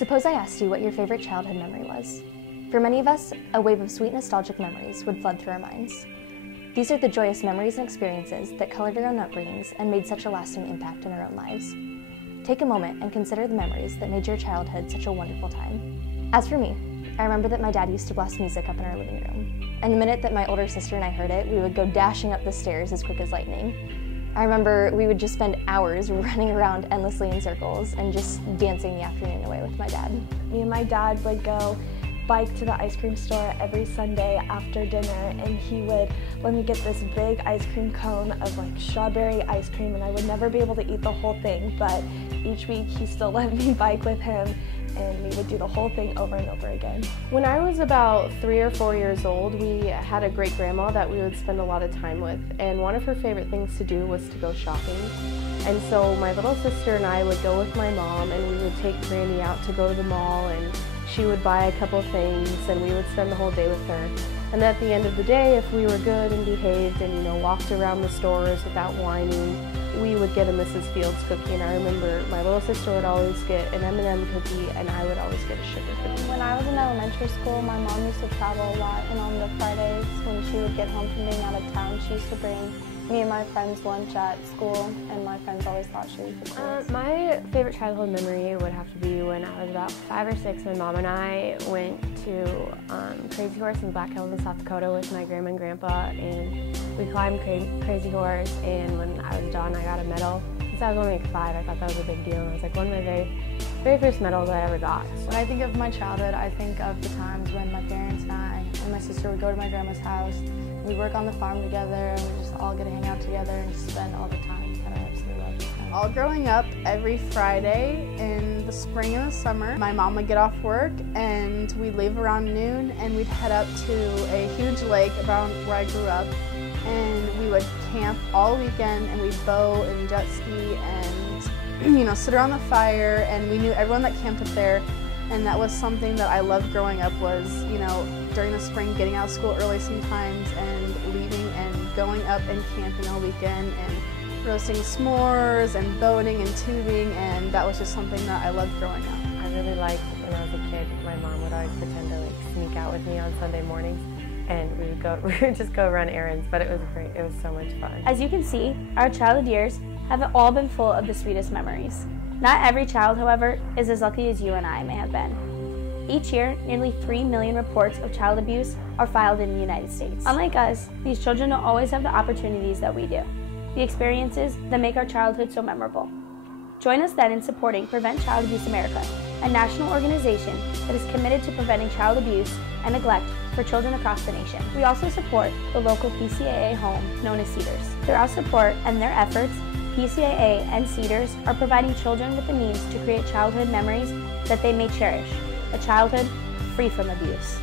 Suppose I asked you what your favorite childhood memory was. For many of us, a wave of sweet nostalgic memories would flood through our minds. These are the joyous memories and experiences that colored our own upbringings and made such a lasting impact in our own lives. Take a moment and consider the memories that made your childhood such a wonderful time. As for me, I remember that my dad used to blast music up in our living room. And the minute that my older sister and I heard it, we would go dashing up the stairs as quick as lightning. I remember we would just spend hours running around endlessly in circles and just dancing the afternoon away with my dad. Me and my dad would go bike to the ice cream store every Sunday after dinner, and he would let me get this big ice cream cone of like strawberry ice cream, and I would never be able to eat the whole thing, but each week he still let me bike with him and we would do the whole thing over and over again. When I was about 3 or 4 years old, we had a great grandma that we would spend a lot of time with, and one of her favorite things to do was to go shopping. And so my little sister and I would go with my mom, and we would take Granny out to go to the mall, and she would buy a couple things and we would spend the whole day with her. And at the end of the day, if we were good and behaved and walked around the stores without whining, we would get a Mrs. Fields cookie. And I remember my little sister would always get an M&M cookie and I would always get a sugar cookie. When I was in elementary school, my mom used to travel a lot, and on the Fridays when she would get home from being out of town, she used to bring me and my friends lunch at school, and my friends always thought she was the coolest. My favorite childhood memory would have to be when I was about 5 or 6. My mom and I went to Crazy Horse in Black Hills in South Dakota with my grandma and grandpa, and we climbed Crazy Horse, and when I was done I got a medal. Since I was only like 5, I thought that was a big deal. It was like one of my very first medals I ever got. When I think of my childhood, I think of the times when my parents and I and my sister would go to my grandma's house. We'd work on the farm together, and we just all get to hang out together and just spend all the time that I absolutely love. All growing up, every Friday in the spring and the summer, my mom would get off work and we'd leave around noon and we'd head up to a huge lake around where I grew up, and we would camp all weekend, and we'd bow and jet ski and sit around the fire, and we knew everyone that camped up there. And that was something that I loved growing up, was, during the spring, getting out of school early sometimes and leaving and going up and camping all weekend and roasting s'mores and boating and tubing, and that was just something that I loved growing up. I really liked when I was a kid, my mom would always pretend to sneak out with me on Sunday mornings, and we would just go run errands, but it was great. It was so much fun. As you can see, our childhood years have all been full of the sweetest memories. Not every child, however, is as lucky as you and I may have been. Each year, nearly 3 million reports of child abuse are filed in the United States. Unlike us, these children don't always have the opportunities that we do, the experiences that make our childhood so memorable. Join us then in supporting Prevent Child Abuse America, a national organization that is committed to preventing child abuse and neglect for children across the nation. We also support the local PCAA home known as CEDARS. Through our support and their efforts, PCAA and CEDARS are providing children with the means to create childhood memories that they may cherish, a childhood free from abuse.